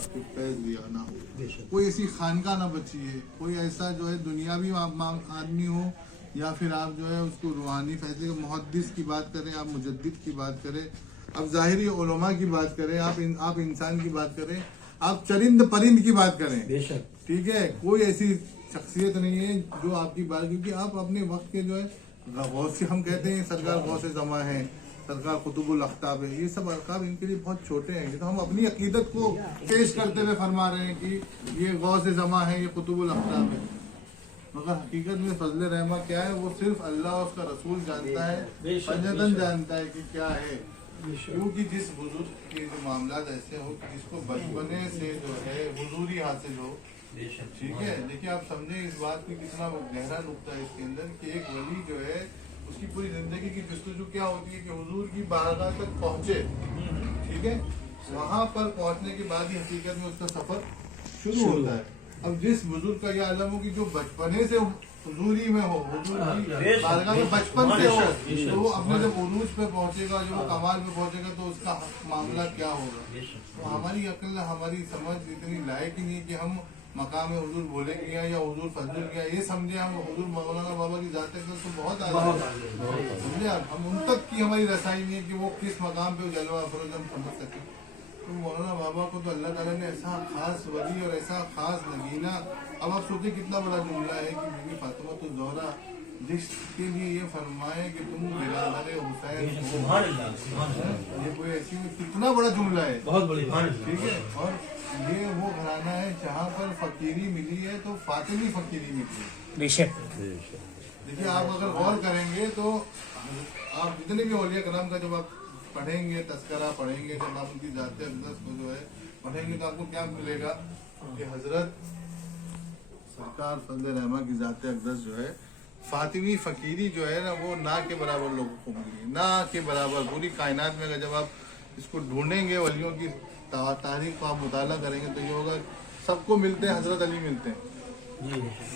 आपके फैज लिया ना हो, कोई ऐसी खानका ना बची है, कोई ऐसा जो है दुनियावी आदमी हो या फिर आप जो है उसको रूहानी फैसले मुहद्दिस की बात करें, आप मुजद्दिद की बात करें, आप ज़ाहिरी उलमा की बात करें, आप इंसान की बात करें, आप चरिंद परिंद की बात करें, बेशक ठीक है, कोई ऐसी शख्सियत नहीं है जो आपकी बात, क्योंकि आप अपने वक्त के जो है गौस से, हम कहते हैं सरकार गौस ज़मा है, सरकार कुतुबुल अख्ताब है, ये सब अलकाब इनके लिए बहुत छोटे हैं। तो हम अपनी अकीदत को पेश करते हुए फरमा रहे हैं कि ये गौस ज़मा है, ये कुतुबुल अख्ताब है, मगर हकीकत में फजल रहमा क्या है वो सिर्फ अल्लाह और उसका रसूल जानता है, पंजतन जानता है कि क्या है। क्योंकि जिस बुजुर्ग के जो मामला ऐसे हो जिसको बचपने से जो है हुजूरी हासिल हो, ठीक है, देखिए आप समझे इस बात की कितना गहरा नुक्ता है इसके अंदर कि एक वली जो है उसकी पूरी जिंदगी की जस्तजू क्या होती है कि हुजूर की बारगाह तक पहुंचे, ठीक है, वहां पर पहुंचने के बाद ही हकीकत में उसका सफर शुरू होता है। अब जिस बुजुर्ग का यह आलम हो कि जो बचपने से हुजूरी में हो, हुजूर की बारगाह में बचपन से हो, तो वो अपने जब उरूज पे पहुंचेगा, जब वो कमाल पे पहुंचेगा तो उसका मामला क्या होगा। तो हमारी अक्ल, हमारी समझ इतनी लायक ही नहीं है कि हम मकाम हुजूर बोले गया या हुजूर फजल गया ये समझे हम हुजूर मौलाना बाबा की जात तक तो बहुत आगे समझे आप, हम उन तक की हमारी रसाई नहीं है कि वो किस मकाम पे जलवा अफरोज हम समझ सके। तो मौलाना बाबा को तो अल्लाह ताला ने ऐसा खास वली और ऐसा खास नगीना, अब आप सोचिए कितना बड़ा जुमला है कि बीबी फातिमा तो ज़ोहरा जिसके लिए ये फरमाए कि तुम बिरादर हुसैन हो, ये कोई ऐसी कितना बड़ा जुमला है, बहुत बड़ी, ठीक है। और ये वो घराना है जहाँ पर फकीरी मिली है तो फातिमी फकीरी मिली है, बेशक। देखिए आप अगर गौर करेंगे तो आप जितने भी औलिया कराम का जब आप पढ़ेंगे, तस्करा पढ़ेंगे, जब आप उनकी जाते अक़दस को जो है पढ़ेंगे तो आपको क्या मिलेगा कि हजरत सरकार फजल रहमा की जाते अक़दस जो है फातिमी फकीरी जो है ना वो ना के बराबर लोगों को मिली, ना के बराबर पूरी कायनात में। अगर जब आप इसको ढूंढेंगे वलियों की तारीख को आप मुताला करेंगे तो ये होगा सबको मिलते हैं हजरत अली मिलते हैं,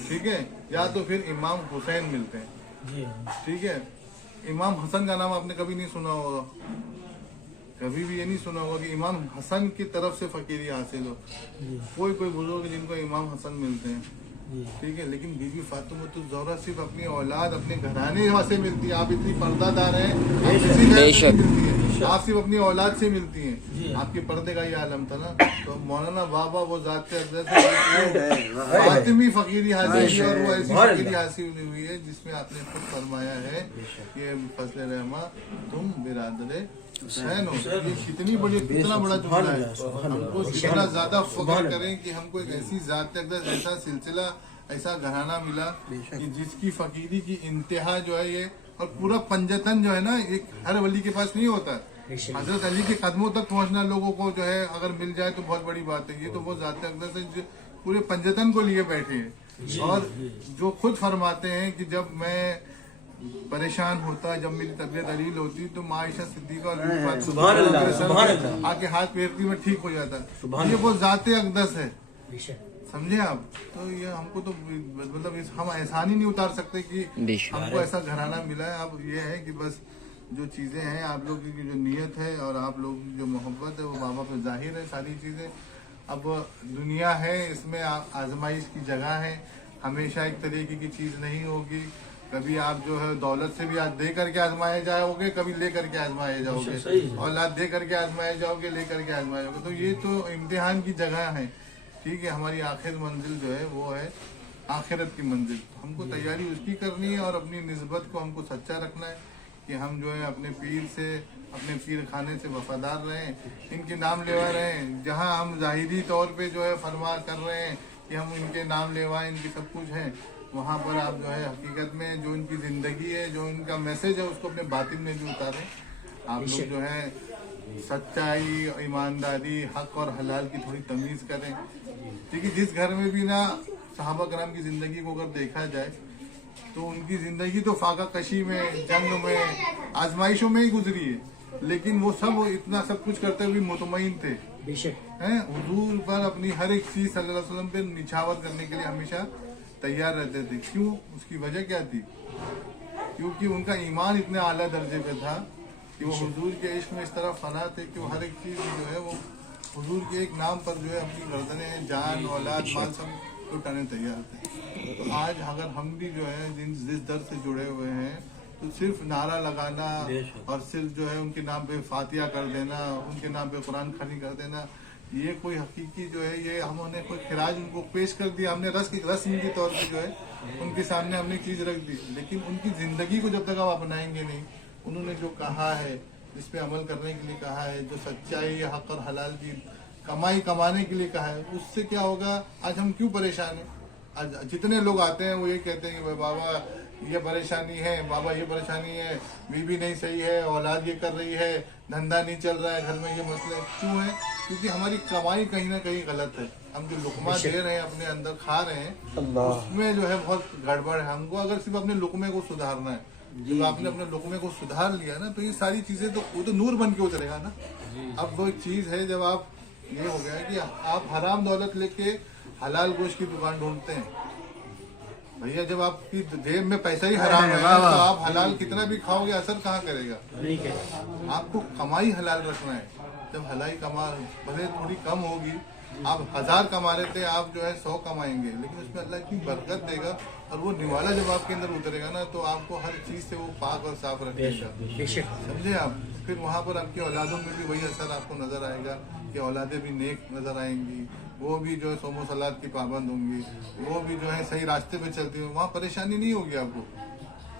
ठीक है, या तो फिर इमाम हुसैन मिलते हैं, ठीक है। इमाम हसन का नाम आपने कभी नहीं सुना होगा, कभी भी ये नहीं सुना होगा कि इमाम हसन की तरफ से फकीरी हासिल हो। कोई कोई बुजुर्ग जिनको इमाम हसन मिलते हैं, ठीक है, लेकिन बीबी फातिमा तो ज़ोहरा सिर्फ अपनी औलाद अपने घराने से मिलती है। आप इतनी पर्दादार हैं, आप सिर्फ अपनी औलाद से मिलती हैं, आपके पर्दे का ये आलम था ना। तो मौलाना बाबा वो जाते फातिमी फकीरी हासिल और वो ऐसी फकीरी हासिल हुई है जिसमें आपने खुद फरमाया है कि फजल रहमा तुम बिरादर हुसैन हो। ये कितनी बड़ी, कितना बड़ा जुमला है। हमको जितना ज्यादा फख्र करें कि हमको एक ऐसी जात अक़दस, ऐसा सिलसिला, ऐसा घराना मिला कि जिसकी फकीरी की इंतहा जो है ये, और पूरा पंजतन जो है ना एक हर वली के पास नहीं होता। हजरत अली के कदमों तक पहुंचना लोगों को जो है अगर मिल जाए तो बहुत बड़ी बात है। ये तो वो जात अक़दस है जो पूरे पंजतन को लिए बैठे हैं और जो खुद फरमाते हैं कि जब मैं परेशान होता, जब मेरी तबीयत अलील होती तो आयशा सिद्दीका आके हाथ फेरती में ठीक हो जाता। ये वो जाते अक़दस है, समझे आप। तो ये हमको तो मतलब हम एहसान ही नहीं उतार सकते कि हमको ऐसा घराना मिला है। अब ये है कि बस जो चीज़ें हैं आप लोगों की जो नीयत है और आप लोगों की जो मोहब्बत है वो बाबा पे जाहिर है सारी चीज़ें। अब दुनिया है, इसमें आजमाइश की जगह है, हमेशा एक तरीके की चीज़ नहीं होगी। कभी आप जो है दौलत से भी आज दे करके आजमाए जाओगे, कभी ले करके आजमाए जाओगे, औलाद दे करके आजमाए जाओगे, ले करके आजमाए जाओगे। तो ये तो इम्तिहान की जगह है, ठीक है। हमारी आखिर मंजिल जो है वो है आखिरत की मंजिल। हमको तैयारी उसकी करनी है और अपनी निस्बत को हमको सच्चा रखना है कि हम जो है अपने पीर से, अपने पीर खाने से वफादार रहें, इनके नाम लेवा रहें। जहाँ हम ज़ाहिरी तौर पे जो है फरमा कर रहे हैं कि हम इनके नाम लेवाएं, इनकी सब कुछ है, वहाँ पर आप जो है हकीकत में जो इनकी ज़िंदगी है, जो इनका मैसेज है उसको अपने बातिन में भी उतारें। आप लोग जो है सच्चाई, ईमानदारी, हक और हलाल की थोड़ी तमीज़ करें, ठीक है। जिस घर में भी ना सहाबा कराम की ज़िंदगी को अगर देखा जाए तो उनकी ज़िंदगी तो फाका कशी में, जंग में, आजमाइशों में ही गुजरी है, लेकिन वो सब इतना सब कुछ करते हुए मुतमईन थे, हैं हुजूर पर अपनी हर एक चीज़ सल्लल्लाहु अलैहि वसल्लम पे निछावर करने के लिए हमेशा तैयार रहते थे। क्यों? उसकी वजह क्या थी? क्योंकि उनका ईमान इतने आला दर्जे पे था कि वो हुजूर के इश्क में इस तरह फना थे कि वो हर एक चीज़ जो है वो हुजूर के एक नाम पर जो है अपनी गर्दनें, जान, औलाद, माल सब लुटाने तैयार थे। तो आज अगर हम भी जो है जिस दर से जुड़े हुए हैं, तो सिर्फ नारा लगाना और सिर्फ जो है उनके नाम पे फातिया कर देना, उनके नाम पे कुरान खानी कर देना, ये कोई हकीकी जो है, ये हमने कोई खिराज उनको पेश कर दिया, हमने रस्म के तौर पे जो है उनके सामने हमने चीज रख दी। लेकिन उनकी जिंदगी को जब तक आप अपनाएंगे नहीं, उन्होंने जो कहा है, इस पे अमल करने के लिए कहा है, जो सच्चाई, हक और हलाल की कमाई कमाने के लिए कहा है, उससे क्या होगा? आज हम क्यों परेशान हैं? आज जितने लोग आते हैं वो ये कहते हैं कि बाबा ये परेशानी है, बाबा ये परेशानी है, बीवी नहीं सही है, औलाद ये कर रही है, धंधा नहीं चल रहा है, घर में ये मसले क्यों है? क्योंकि हमारी कमाई कहीं ना कहीं गलत है। हम जो लुकमा दे रहे हैं, अपने अंदर खा रहे हैं, उसमें जो है बहुत गड़बड़ है। हमको अगर सिर्फ अपने लुकमे को सुधारना है, जब आपने अपने लुकमे को सुधार लिया ना, तो ये सारी चीजें तो वो तो नूर बन के उतरेगा ना। अब वो एक चीज है, जब आप ये हो गया कि आप हराम दौलत लेके हलाल गोश्त की दुकान ढूंढते हैं। भैया जब आपकी जेब में पैसा ही हराम है, तो आप हलाल कितना भी खाओगे, असर कहाँ करेगा? आपको कमाई हलाल रखना है। जब हलाई कमा भले थोड़ी कम होगी, आप 1000 कमा रहे थे, आप जो है 100 कमाएंगे, लेकिन उसमें अल्लाह इतनी बरकत देगा, और वो निवाला जब आपके अंदर उतरेगा ना, तो आपको हर चीज से वो पाक और साफ रखेगा। समझे आप? फिर वहाँ पर आपकी औलादों में भी वही असर आपको नजर आएगा कि औलादें भी नेक नजर आएंगी, वो भी जो है सोमो सलाद की पाबंद होंगी, वो भी जो है सही रास्ते पे चलती होंगी, वहाँ परेशानी नहीं होगी आपको।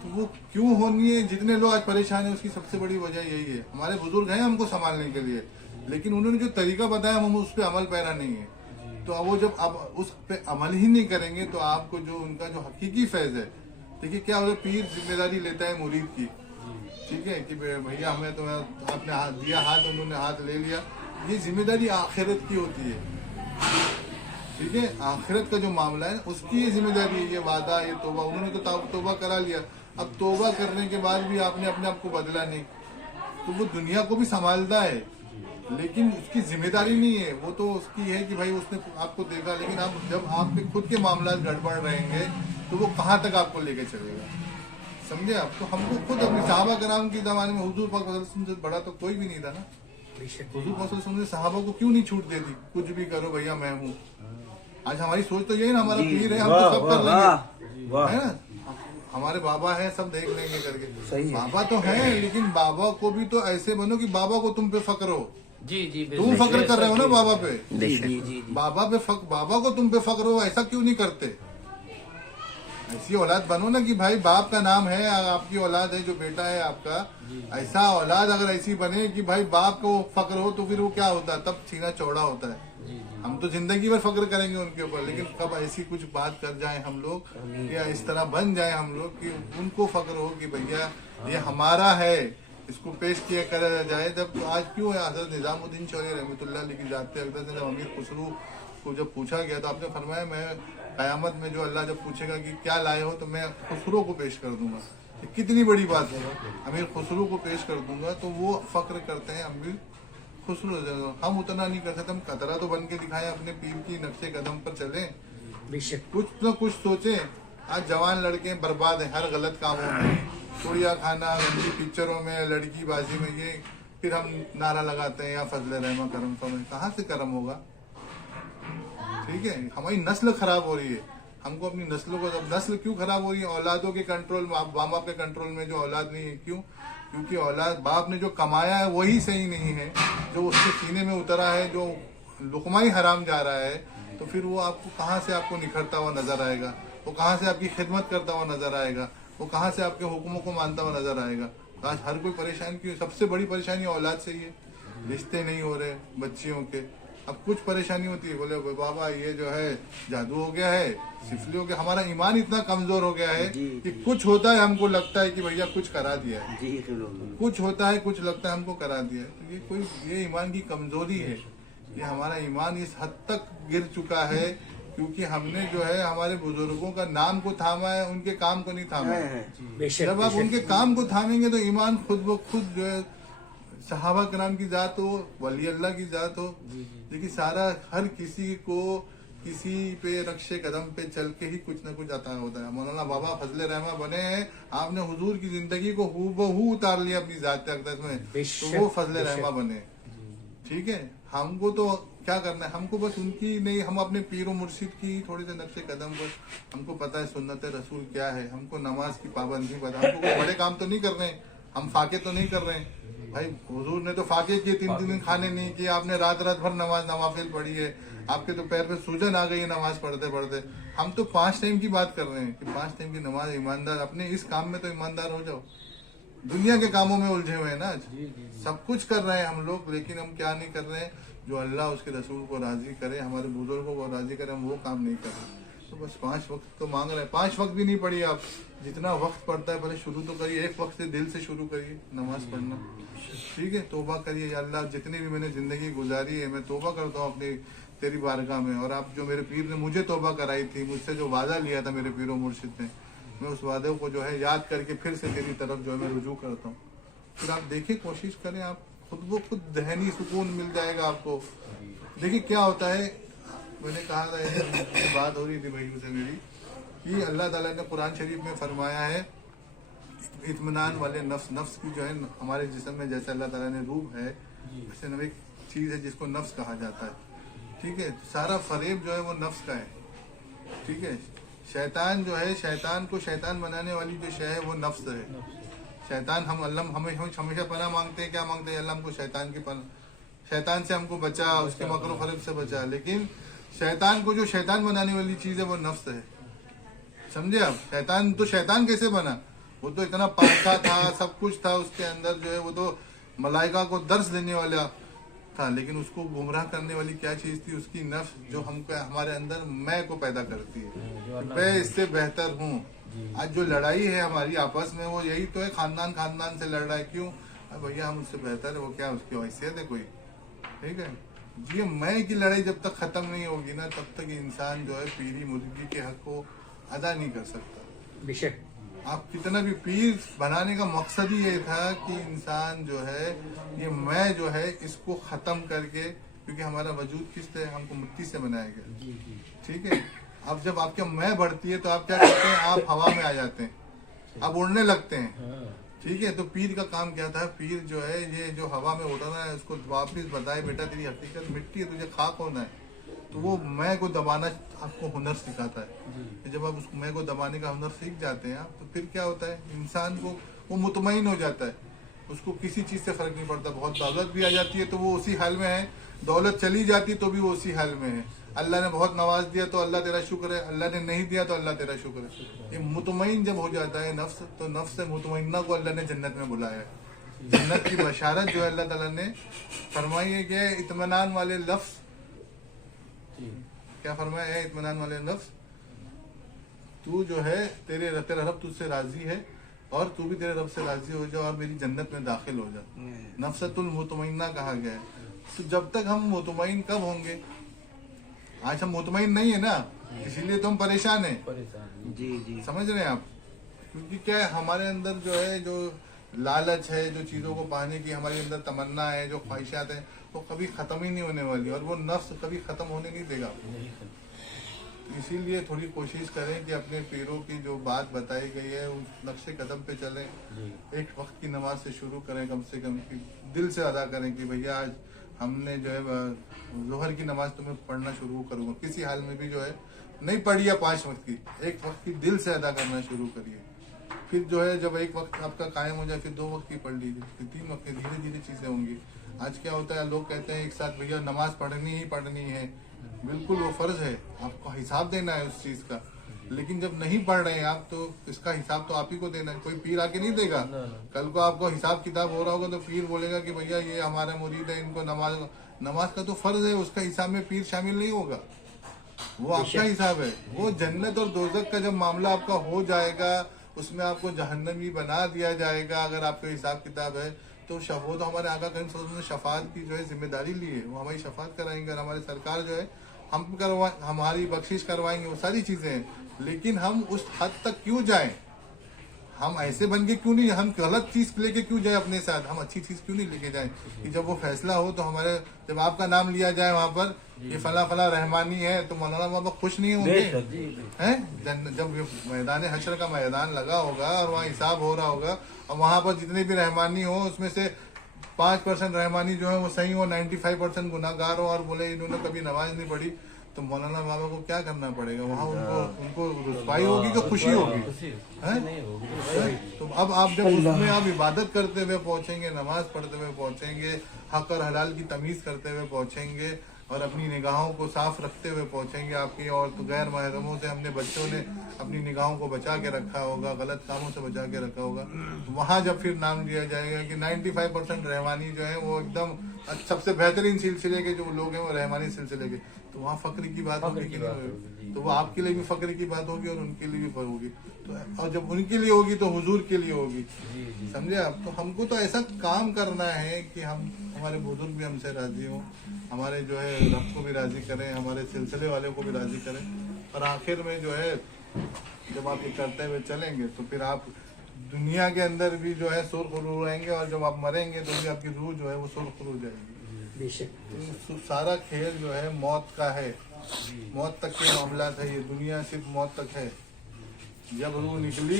तो वो क्यों होनी है? जितने लोग आज परेशान है, उसकी सबसे बड़ी वजह यही है। हमारे बुजुर्ग हैं हमको संभालने के लिए, लेकिन उन्होंने जो तरीका बताया हम उस पर अमल पैरा नहीं है। तो अब वो जब अब उस पे अमल ही नहीं करेंगे, तो आपको जो उनका जो हकीकी फैज है, देखिए क्या होता है, पीर जिम्मेदारी लेता है मुरीद की, ठीक है, कि भैया हमें तो आपने हाथ दिया, हाथ उन्होंने हाथ ले लिया, ये जिम्मेदारी आखिरत की होती है, ठीक है। आखिरत का जो मामला है उसकी ये जिम्मेदारी है, ये वादा, ये तोबा। उन्होंने तो तोबा करा लिया, अब तोबा करने के बाद भी आपने अपने आप को बदला नहीं, तो वो दुनिया को भी संभालता है, लेकिन उसकी जिम्मेदारी नहीं है। वो तो उसकी है कि भाई उसने आपको देखा, लेकिन आप जब आपके खुद के मामला गड़बड़ रहेंगे, तो वो कहाँ तक आपको लेके चलेगा? समझे आप? तो हमको खुद अपने सहाबा कराम के जमाने में हुजूर पाक से बड़ा तो कोई भी नहीं था ना। हुजूर पाक ने सहाबा को क्यों नहीं छूट दे दी? कुछ भी करो भैया, मैं हूँ। आज हमारी सोच तो यही ना, हमारा पीर है, हम तो सब कर लेंगे, है ना, हमारे बाबा है, सब देख लेंगे करके। बाबा तो है, लेकिन बाबा को भी तो ऐसे बनो कि बाबा को तुम पे फक्र हो। जी तुम फक्र कर रहे हो ना बाबा पे, बाबा को तुम पे फक्र हो, ऐसा क्यों नहीं करते? ऐसी औलाद बनो ना कि भाई बाप का नाम है, आपकी औलाद है, जो बेटा है आपका, ऐसा औलाद अगर ऐसी बने कि भाई बाप को फक्र हो, तो फिर वो क्या होता है? तब सीना चौड़ा होता है। हम तो जिंदगी भर फक्र करेंगे उनके ऊपर, लेकिन कब ऐसी कुछ बात कर जाए हम लोग, या इस तरह बन जाए हम लोग कि उनको फक्र हो कि भैया ये हमारा है, इसको पेश किया करा जाए। जब तो आज क्यों है, हज़रत निजामुद्दीन शौरी रहमतुल्लाह अलैह की जाते अक़दस ने जब अमीर खुसरू को जब पूछा गया, तो आपने फरमाया मैं क़यामत में जो अल्लाह जब पूछेगा कि क्या लाए हो, तो मैं खुसरू को पेश कर दूंगा। कितनी बड़ी बात है, अमीर खुसरू को पेश कर दूंगा। तो वो फक्र करते हैं अमीर खुसरू, हम उतना नहीं कर सकते, हम कतरा तो बन के दिखाएं, अपने पीर की नक्शे कदम पर चलें, कुछ न कुछ सोचें। आज जवान लड़के बर्बाद हैं हर गलत कामों में, चूड़िया खाना, गंदी पिक्चरों में, लड़की बाजी में, ये फिर हम नारा लगाते हैं या फजल रहमा करम तो में, कहाँ से करम होगा? ठीक है, हमारी नस्ल खराब हो रही है। हमको अपनी नस्लों को, नस्ल क्यों खराब हो रही है? औलादों के कंट्रोल में, माँ बाप के कंट्रोल में जो औलाद नहीं है, क्यों? क्योंकि औलाद, बाप ने जो कमाया है वही सही नहीं है, जो उसके सीने में उतरा है, जो लुकमा ही हराम जा रहा है, तो फिर वो आपको कहाँ से आपको निखरता हुआ नजर आएगा? वो कहाँ से आपकी खिदमत करता हुआ नजर आएगा? वो कहाँ से आपके हुक्मों को मानता हुआ नजर आएगा? आज हर कोई परेशान क्यों? सबसे बड़ी परेशानी औलाद से ही है, रिश्ते नहीं हो रहे बच्चियों के। अब कुछ परेशानी होती है, बोले बाबा ये जो है जादू हो गया है, सिफली हो गया, हमारा ईमान इतना कमजोर हो गया है कि कुछ होता है हमको लगता है कि भैया कुछ करा दिया है, कुछ होता है कुछ लगता है हमको करा दिया है। तो ये ईमान की कमजोरी है। ये हमारा ईमान इस हद तक गिर चुका है क्योंकि हमने जो है हमारे बुजुर्गों का नाम को थामा है, उनके काम को नहीं थामा है। जब आप उनके काम को थामेंगे तो ईमान खुद ब खुद जो है सहाबा कराम की जात हो, वली अल्लाह की जात हो, देखिए सारा हर किसी को किसी पे रक्षे कदम पे चल के ही कुछ न कुछ अता होता है। मौलाना बाबा फजले रहमा बने हैं, आपने हुजूर की जिंदगी को हूबहू उतार लिया अपनी जात अक़दस में, तो वो फजले रहमा बने। ठीक है, हमको तो क्या करना है, हमको बस उनकी नहीं, हम अपने पीर और मुर्शिद की थोड़े से नक्शे कदम पर, हमको पता है सुन्नत रसूल क्या है, हमको नमाज की पाबंदी पता, हमको कोई बड़े काम तो नहीं कर रहे हैं, हम फाके तो नहीं कर रहे हैं भाई। हुजूर ने तो फाके किए, 3 दिन खाने नहीं किए, आपने रात रात भर नवाफिल पढ़ी है, आपके तो पैर पे सूजन आ गई है नमाज पढ़ते पढ़ते। हम तो 5 टाइम की बात कर रहे हैं कि 5 टाइम की नमाज, ईमानदार, अपने इस काम में तो ईमानदार हो जाओ। दुनिया के कामों में उलझे हुए हैं ना आज, सब कुछ कर रहे हैं हम लोग, लेकिन हम क्या नहीं कर रहे हैं, जो अल्लाह उसके रसूल को राजी करे, हमारे बुजुर्गों को राजी करे, हम वो काम नहीं कर रहे। तो बस 5 वक्त तो मांग रहे हैं, 5 वक्त भी नहीं पढ़िए आप, जितना वक्त पड़ता है पहले शुरू तो करिए, 1 वक्त से दिल से शुरू करिए नमाज पढ़ना, ठीक है। तौबा करिए, या अल्लाह जितनी भी मैंने जिंदगी गुजारी है, मैं तौबा करता हूँ अपनी तेरी बारगाह में, और आप जो मेरे पीर ने मुझे तौबा कराई थी, मुझसे जो वादा लिया था मेरे पीर और मुर्शिद ने, मैं उस वादे को जो है याद करके फिर से तेरी तरफ जो है मैं रुजू करता हूँ। फिर आप देखिए, कोशिश करें, आप खुद ब खुद दहनी सुकून मिल जाएगा आपको। देखिए क्या होता है, मैंने कहा था, बात हो रही थी भाई से मेरी, कि अल्लाह ताला ने कुरान शरीफ में फरमाया है, इत्मीनान वाले नफ्स, नफ्स की जो है हमारे जिस्म में जैसे अल्लाह ताला ने रूह है, वैसे एक चीज है जिसको नफ्स कहा जाता है, ठीक है। सारा फरेब जो है वो नफ्स का है, ठीक है। शैतान जो है, शैतान को शैतान बनाने वाली जो शय है वो नफ्स है। शैतान, हम अल्लाह हमेशा पनाह मांगते हैं, क्या मांगते हैं, अल्लाह हमको शैतान की पनाह, शैतान से हमको बचा, उसके मकरो फरेब से बचा। लेकिन शैतान को जो शैतान बनाने वाली चीज है वो नफ्स है, समझे आप। शैतान तो शैतान कैसे बना, वो तो इतना पाका था, सब कुछ था उसके अंदर जो है, वो तो मलाइका को दर्स देने वाला था, लेकिन उसको गुमराह करने वाली क्या चीज थी, उसकी नफ्स, जो हमको हमारे अंदर मैं को पैदा करती है, मैं इससे बेहतर हूँ। आज जो लड़ाई है हमारी आपस में, वो यही तो है, खानदान खानदान से लड़ रहा है, क्यों, भैया हम उससे बेहतर है, वो क्या उसकी हैसियत है कोई, ठीक है। ये मैं की लड़ाई जब तक खत्म नहीं होगी ना, तब तक इंसान जो है पीरी मुर्गी के हक को अदा नहीं कर सकता। बेशक आप कितना भी, पीर बनाने का मकसद ही ये था कि इंसान जो है, ये मैं जो है इसको खत्म करके, क्योंकि हमारा वजूद किस से, हमको मिट्टी से बनाया गया, ठीक है। अब जब आपके मैं बढ़ती है तो आप क्या करते हैं, आप हवा में आ जाते हैं, आप उड़ने लगते हैं, ठीक है। तो पीर का काम क्या था, पीर जो है ये जो हवा में उड़ना है, उसको वापिस बताए, बेटा तेरी हकीकत मिट्टी है, तुझे खाक होना है। तो वो मैं को दबाना आपको हुनर सिखाता है। जब आप उस मैं को दबाने का हुनर सीख जाते हैं आप, तो फिर क्या होता है, इंसान को वो मुतमईन हो जाता है, उसको किसी चीज से फर्क नहीं पड़ता। बहुत दौलत भी आ जाती है तो वो उसी हाल में है, दौलत चली जाती तो भी वो उसी हाल में है। अल्लाह ने बहुत नवाज दिया तो अल्लाह तेरा शुक्र है, अल्लाह ने नहीं दिया तो अल्लाह तेरा शुक्र है। ये मुतमईन जब हो जाता है नफ्स, तो नफ्स से मुतमईना को अल्लाह ने जन्नत में बुलाया है। जन्नत की बशारत जो है अल्लाह ताला ने फरमाई है कि इत्मीनान वाले लफ्ज, क्या फरमाया है, इत्मीनान वाले लफ्ज, तू जो है तेरा रब तुझसे राजी है, और तू भी तेरे रब से राजी हो जा, और मेरी जन्नत में दाखिल हो जा। नफ्सतुल मुतमइन्ना कहा गया है। तो जब तक हम मुतमईन कब होंगे, आज हम मुतमईन नहीं है ना, इसीलिए तो हम परेशान है। जी जी, समझ रहे हैं आप, क्योंकि क्या है, हमारे अंदर जो है, जो लालच है, जो चीजों को पाने की हमारे अंदर तमन्ना है, जो ख्वाहिशात है, वो कभी खत्म ही नहीं होने वाली, और वो नफ्स कभी खत्म होने नहीं देगा। तो इसीलिए थोड़ी कोशिश करें कि अपने पीरों की जो बात बताई गई है उस नक्शे कदम पे चलें। एक वक्त की नमाज से शुरू करें, कम से कम कि दिल से अदा करें कि भैया आज हमने जो है जोहर की नमाज तो मैं पढ़ना शुरू करूँगा, किसी हाल में भी जो है नहीं पढ़ी है 5 वक्त की, एक वक्त की दिल से अदा करना शुरू करिए। फिर जो है जब एक वक्त आपका कायम हो जाए, फिर 2 वक्त की पढ़ लीजिए, फिर 3 वक्त की, धीरे धीरे चीजें होंगी। आज क्या होता है, लोग कहते हैं एक साथ भैया नमाज पढ़नी ही पढ़नी है, बिल्कुल वो फर्ज है, आपको हिसाब देना है उस चीज का। लेकिन जब नहीं पढ़ रहे हैं आप, तो इसका हिसाब तो आप ही को देना है, कोई पीर आके नहीं देगा। कल को आपको हिसाब किताब हो रहा होगा तो पीर बोलेगा कि भैया ये हमारा मुरीद है, इनको नमाज का तो फर्ज है, उसका हिसाब में पीर शामिल नहीं होगा, वो आपका हिसाब है। वो जन्नत और दोजख का जब मामला आपका हो जाएगा, उसमें आपको जहन्नमी बना दिया जाएगा अगर आपका हिसाब किताब है, तो वो तो हमारे आका करीम सल्लल्लाहु अलैहि वसल्लम ने शफात की जो है जिम्मेदारी ली है, वो हमारी शफात कराएंगे, और हमारे सरकार जो है हमारी बख्शिश करवाएंगे, वो सारी चीजें हैं। लेकिन हम उस हद तक क्यों जाएं, हम ऐसे बन के क्यों नहीं, हम गलत चीज लेके क्यों जाए अपने साथ, हम अच्छी चीज क्यों नहीं लेके जाएं कि जब वो फैसला हो तो हमारे, जब आपका नाम लिया जाए वहाँ पर ये फला फला रहमानी है, तो मौलाना बाबा खुश नहीं होंगे हैं? जब मैदान हशर का मैदान लगा होगा और वहाँ हिसाब हो रहा होगा, और वहाँ पर जितने भी रहमानी हो उसमें से 5% रहमानी जो है वो सही हो, 95% गुनाहगार हो और बोले इन्होंने कभी नमाज नहीं पढ़ी, तो मौलाना बाबा को क्या करना पड़ेगा? वहाँ उनको रुसवाई होगी कि खुशी होगी? तो अब आप जब उसमें आप इबादत करते हुए पहुंचेंगे, नमाज पढ़ते हुए पहुंचेंगे, हक और हलाल की तमीज करते हुए पहुंचेंगे और अपनी निगाहों को साफ रखते हुए पहुंचेंगे। आपकी और तो गैर महरमों से हमने बच्चों ने अपनी निगाहों को बचा के रखा होगा, गलत कामों से बचा के रखा होगा, वहां जब फिर नाम लिया जाएगा कि 95% रहमानी जो है वो एकदम सबसे बेहतरीन सिलसिले के जो लोग हैं वो रहमानी सिलसिले के, तो वहाँ फक्र की बात होगी कि नहीं होगी? तो वो आपके लिए भी फक्र की बात होगी और उनके लिए भी होगी। तो और जब उनके लिए होगी तो हुजूर के लिए होगी, समझे आप? तो हमको तो ऐसा काम करना है कि हम हमारे बुजुर्ग भी हमसे राजी हों, हमारे जो है रब को भी राजी करें, हमारे सिलसिले वाले को भी राजी करें, और आखिर में जो है जब आप ये करते हुए चलेंगे तो फिर आप दुनिया के अंदर भी जो है सुरखुरू रहेंगे और जब आप मरेंगे तो भी आपकी रूह जो है वो सुरखुरू जाएगी। तो सारा खेल जो है मौत का है, मौत तक के मामला है, ये दुनिया सिर्फ मौत तक है। जब रूह निकली,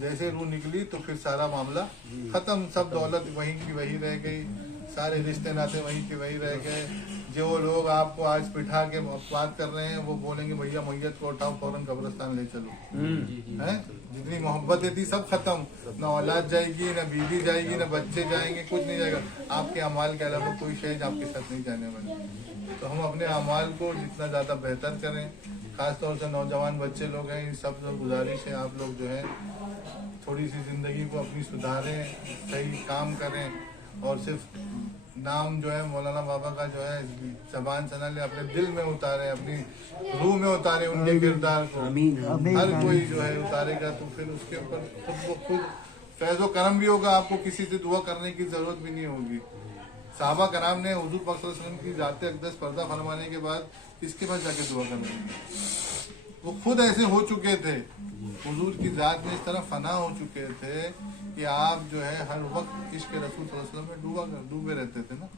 जैसे रूह निकली तो फिर सारा मामला खत्म, सब दौलत वहीं की वहीं रह गई, सारे रिश्ते नाते वहीं के वहीं रह गए। जो लोग आपको आज बिठा के बात कर रहे हैं वो बोलेंगे भैया मैयत को उठाओ फौरन कब्रिस्तान ले चलो, हैं? जितनी मोहब्बतें थी सब खत्म, न औलाद जाएगी, न बीवी जाएगी, न बच्चे जाएंगे, कुछ नहीं जाएगा। आपके अमाल के अलावा कोई शय आपके साथ नहीं जाने वाली। तो हम अपने अमाल को जितना ज़्यादा बेहतर करें, खासतौर से नौजवान बच्चे लोग हैं, इन सब गुजारिश है आप लोग जो है थोड़ी सी ज़िंदगी को अपनी सुधारें, सही काम करें और सिर्फ नाम जो है मौलाना बाबा का जो है जबान से न ले, अपने दिल में उतारे, अपनी रूह में उतारे उनके किरदार को। हर कोई जो है उतारेगा तो फिर उसके ऊपर खुद ब खुद फैज़ो करम भी होगा, आपको किसी से दुआ करने की जरूरत भी नहीं होगी। साहबा कराम ने हुजूर पाक सल्लल्लाहु अलैहि वसल्लम की ज़ात अक़दस पर्दा फरमाने के बाद किसके पास जाके दुआ करनी? वो खुद ऐसे हो चुके थे, हुजूर की ज़ात में इस तरह फना हो चुके थे कि आप जो है हर वक्त इश्क़ रसूल सल्लल्लाहु अलैहि वसल्लम में डूबे रहते थे ना।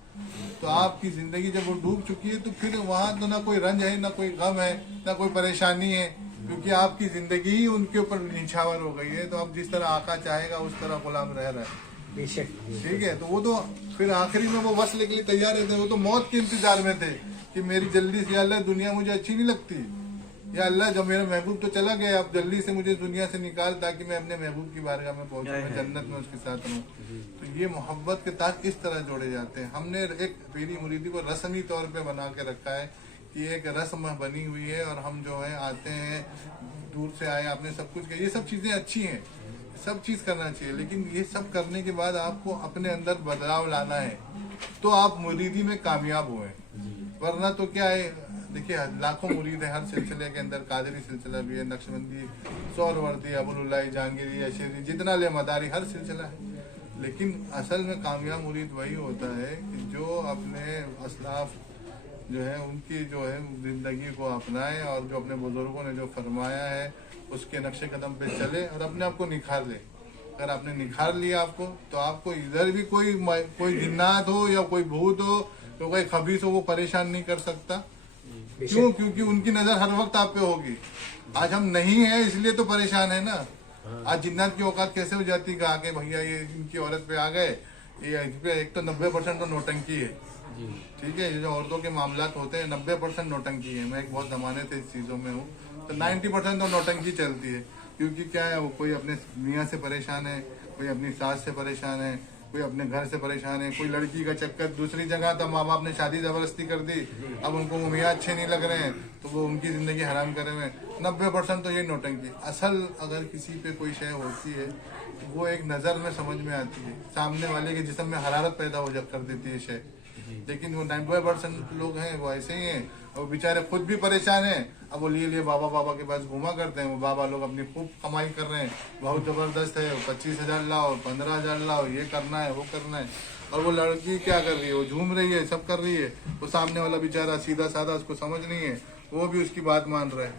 तो आपकी ज़िंदगी जब वो डूब चुकी है तो फिर वहाँ तो ना कोई रंज है, ना कोई गम है, ना कोई परेशानी है, क्योंकि आपकी ज़िंदगी ही उनके ऊपर निछावर हो गई है। तो अब जिस तरह आका चाहेगा उस तरह गुलाम रह रहा है, ठीक है? तो वो तो फिर आखिरी में वो वस्ल के लिए तैयार रहते, वो तो मौत के इंतजार में थे कि मेरी जल्दी से, या अल्लाह दुनिया मुझे अच्छी नहीं लगती, या अल्लाह जब मेरा महबूब तो चला गया, अब जल्दी से मुझे दुनिया से निकाल ताकि मैं अपने महबूब की बारगाह में पहुंचूं, मैं जन्नत में उसके साथ रहूं। तो ये मोहब्बत के ताज इस तरह जोड़े जाते हैं। हमने एक पीरी मुरीदी को रस्मी तौर पे बना के रखा है कि एक रस्म बनी हुई है और हम जो है आते हैं, दूर से आए, आपने सब कुछ किया, ये सब चीज़ें अच्छी हैं, सब चीज़ करना चाहिए, लेकिन ये सब करने के बाद आपको अपने अंदर बदलाव लाना है तो आप मुरीदी में कामयाब हुए, वरना तो क्या है, देखिए लाखों मुरीद है हर सिलसिले के अंदर, कादरी सिलसिला भी है, नक्शबंदी, सोहरवर्दी, अबुल्लाई, जहांगीरी, अशरी, जितना ले मदारी, हर सिलसिला है। लेकिन असल में कामयाब मुरीद वही होता है कि जो अपने असलाफ जो है उनकी जो है ज़िंदगी को अपनाए और जो अपने बुजुर्गों ने जो फरमाया है उसके नक्शे कदम पे चले और अपने आप को निखार ले। अगर आपने निखार लिया आपको, तो आपको इधर भी कोई जिन्नात हो या कोई भूत हो तो कोई खबीस हो, वो परेशान नहीं कर सकता। क्यों? क्योंकि उनकी नजर हर वक्त आप पे होगी। आज हम नहीं है इसलिए तो परेशान है ना। आज जिन्नात की औकात कैसे हो जाती है, कहा कि भैया ये इनकी औरत पे आ गए, ये इस पे एक तो 90% तो नौटंकी है, ठीक है? ये जो औरतों के मामलात होते हैं 90% नौटंकी है। मैं एक बहुत जमाने से इस चीज़ों में हूँ, तो 90% तो नौटंकी चलती है। क्योंकि क्या है, वो कोई अपने मियाँ से परेशान है, कोई अपनी सास से परेशान है, कोई अपने घर से परेशान है, कोई लड़की का चक्कर दूसरी जगह था, माँ बाप ने शादी जबरदस्ती कर दी, अब उनको वो मियाँ अच्छे नहीं लग रहे हैं तो वो उनकी ज़िंदगी हराम करे हुए। 90% तो ये नौटंकी। असल अगर किसी पे कोई शय होती है तो वो एक नज़र में समझ में आती है, सामने वाले के जिस्म में हरारत पैदा हो कर देती है शय। लेकिन वो 90% लोग हैं वो ऐसे ही हैं, और बेचारे खुद भी परेशान हैं। अब वो लिए बाबा के पास घुमा करते हैं, वो बाबा लोग अपनी खूब कमाई कर रहे हैं, बहुत ज़बरदस्त है, 25,000 लाओ, 15,000 लाओ, ये करना है वो करना है। और वो लड़की क्या कर रही है, वो झूम रही है, सब कर रही है, वो सामने वाला बेचारा सीधा साधा, उसको समझ नहीं है, वो भी उसकी बात मान रहा है।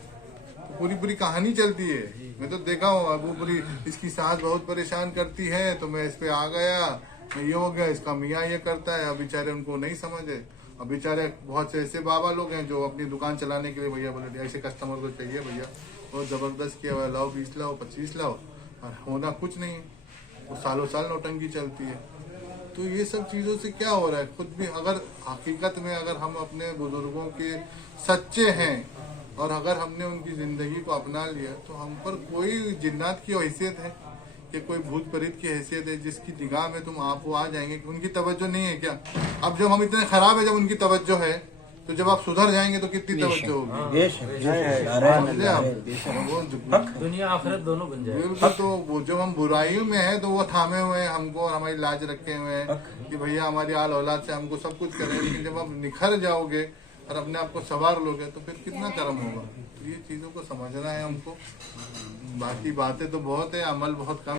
तो पूरी कहानी चलती है। मैं तो देखा हूँ, अब वो पूरी इसकी सास बहुत परेशान करती है तो मैं इस पे आ गया, ये हो गया, इसका मियाँ ये करता है। अब बेचारे उनको नहीं समझे। अब बेचारे बहुत से ऐसे बाबा लोग हैं जो अपनी दुकान चलाने के लिए भैया बोले ऐसे कस्टमर को चाहिए भैया, और ज़बरदस्त किया हुआ, लाओ 20 लाओ 25 लाओ, और होना कुछ नहीं, वो सालों साल नौटंकी चलती है। तो ये सब चीज़ों से क्या हो रहा है, खुद भी अगर हकीकत में अगर हम अपने बुजुर्गों के सच्चे हैं और अगर हमने उनकी ज़िंदगी को अपना लिया तो हम पर कोई जिन्नात की हैसियत है कि कोई भूत प्रेत की हैसियत है जिसकी निगाह में तुम आप वो आ जाएंगे कि उनकी तवज्जो नहीं है क्या। अब जब हम इतने खराब है, जब उनकी तवज्जो है तो जब आप सुधर जाएंगे तो कितनी तवज्जो होगी। समझे आप? वो दुनिया आखिरत दोनों बन जाए। बिल्कुल, तो वो जब हम बुराइयों में है तो वो थामे हुए हैं हमको और हमारी लाज रखे हुए हैं कि भैया हमारी आल औलाद से हमको सब कुछ करें, लेकिन जब आप निखर जाओगे और अपने आप को संवार लोगे तो फिर कितना कर्म होगा। तो ये चीज़ों को समझना है हमको। बाकी बातें तो बहुत है, अमल बहुत कम।